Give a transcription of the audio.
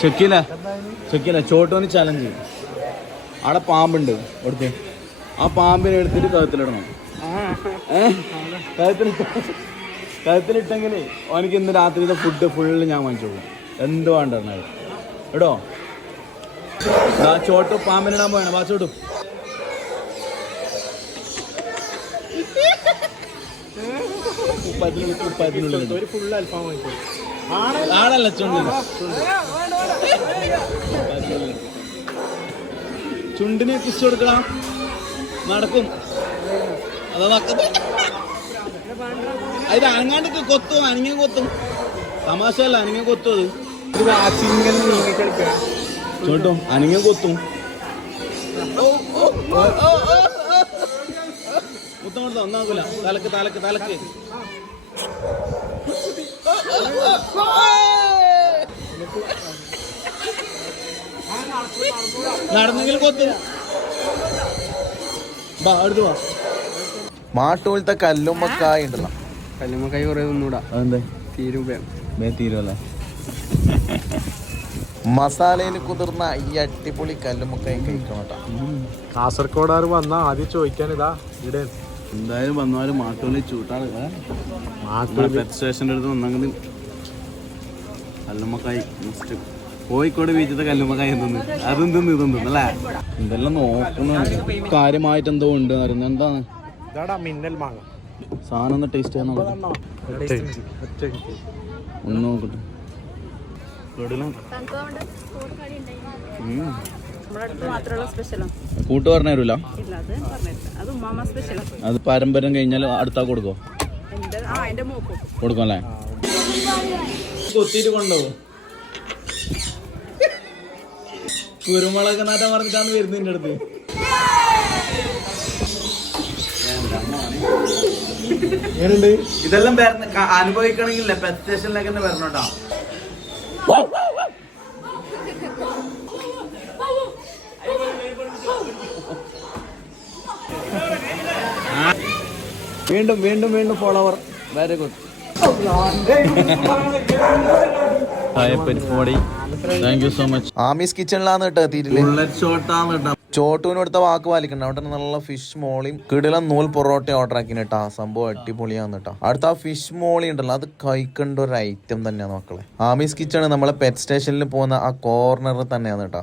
Shakeela ചോട്ടോന് challenge. അവിടെ പാമ്പുണ്ട് കൊടുത്ത്, ആ പാമ്പിനെ എടുത്തിട്ട് കഴുത്തിലിടണം. കഴുത്തിലിട്ടെങ്കിൽ അവനക്ക് ഇന്ന് രാത്രിയിലെ ഫുഡ് ഫുള്ള് ഞാൻ വാങ്ങിച്ചോളൂ. എന്ത് വേണ്ട എടോ. ചോട്ടു പാമ്പിനിടാൻ പോയാണ്. വാ ചോട്ടു. ആടല്ല ചുണ്ടിനെ കിസ് കൊടുക്കണം. നടക്കും. അതാ നടക്കുന്നത്. അത് അനങ്ങാണ്ട് കൊത്തും. അനങ്ങ കൊത്തും. തമാശ അല്ല, അനങ്ങ കൊത്തും. അത് ചോട്ടും അനങ്ങ കൊത്തും. മുത്തം കൊടുത്ത ഒന്നാകൂല. തലക്ക് തലക്ക് തലക്ക് നടന്നെങ്കിൽ കൊത്തും. അടുത്ത് വാ. മാട്ടൂലത്തെ കല്ലുമ്മക്കായ ഉണ്ടല്ലോ. കല്ലുമ്മക്കായ കുറെ ഒന്നുകൂടാ. അതെന്താ തീരുവല്ല. മസാലയിൽ കുതിർന്ന ഈ അടിപൊളി കല്ലുമ്മക്കായ കഴിക്കണം കേട്ടോ. കാസർഗോഡാർ വന്നാ ആദ്യം ചോദിക്കാൻ ഇതാ ഇവിടെ. എന്തായാലും വന്നാലും മാട്ടൂലി ചൂട്ടാണ്. പെറ്റ് സ്റ്റേഷൻ്റെ അടുത്ത് ഒന്നെങ്കിൽ കല്ലുമ്മക്കായി മസ്റ്റ്. കോഴിക്കോട് ബീച്ചത്തെ കല്ലുമ്മക്കായി എന്തെന്ന് അതെന്തെന്ന് ഇതൊന്നും അല്ലേ. എന്തെല്ലാം നോക്കുന്നുണ്ട്. കാര്യമായിട്ട് എന്തോ ഉണ്ട് അറിയുന്നത്. എന്താണ് മിന്നൽ മാങ്ങ സാധനം? ഒന്ന് ടേസ്റ്റ് ചെയ്യാൻ ഒന്ന് നോക്കട്ടെ. കൂട്ട് പറഞ്ഞു തരൂല. അത് പാരമ്പര്യം കഴിഞ്ഞാൽ അടുത്താ കൊടുക്കോ? കൊടുക്കും അല്ലേ? കൊത്തിയിട്ട് കൊണ്ടുപോകും. കുരുമുളക് നാട്ടം പറഞ്ഞിട്ടാണ് വരുന്നതിൻ്റെ അടുത്ത്. ഇതെല്ലാം അനുഭവിക്കണമെങ്കിൽ പെറ്റ് സ്റ്റേഷനിലേക്ക് തന്നെ വരണോട്ടോ. വീണ്ടും വീണ്ടും വീണ്ടും follower. Very good. Thank you so much. ആമീസ് കിച്ചണിലാന്ന് കേട്ടോ എത്തിയിട്ടില്ലേ. ചോട്ടൂന് കൊടുത്ത വാക്ക് പാലിക്കണ്ട. അവിടെ നല്ല ഫിഷ് മോളിയും കിടിലം നൂൽ പൊറോട്ടയും ഓർഡർ ആക്കിന് കേട്ടാ. സംഭവം അടിപൊളിയാന്ന് കേട്ടോ. അടുത്ത ആ ഫിഷ് മോളി ഉണ്ടല്ലോ, അത് കഴിക്കേണ്ട ഒരു ഐറ്റം തന്നെയാണ് മക്കളെ. ആമീസ് കിച്ചൺ നമ്മളെ പെറ്റ് സ്റ്റേഷനിൽ പോകുന്ന ആ കോർണറിൽ തന്നെയാണ് കേട്ടോ.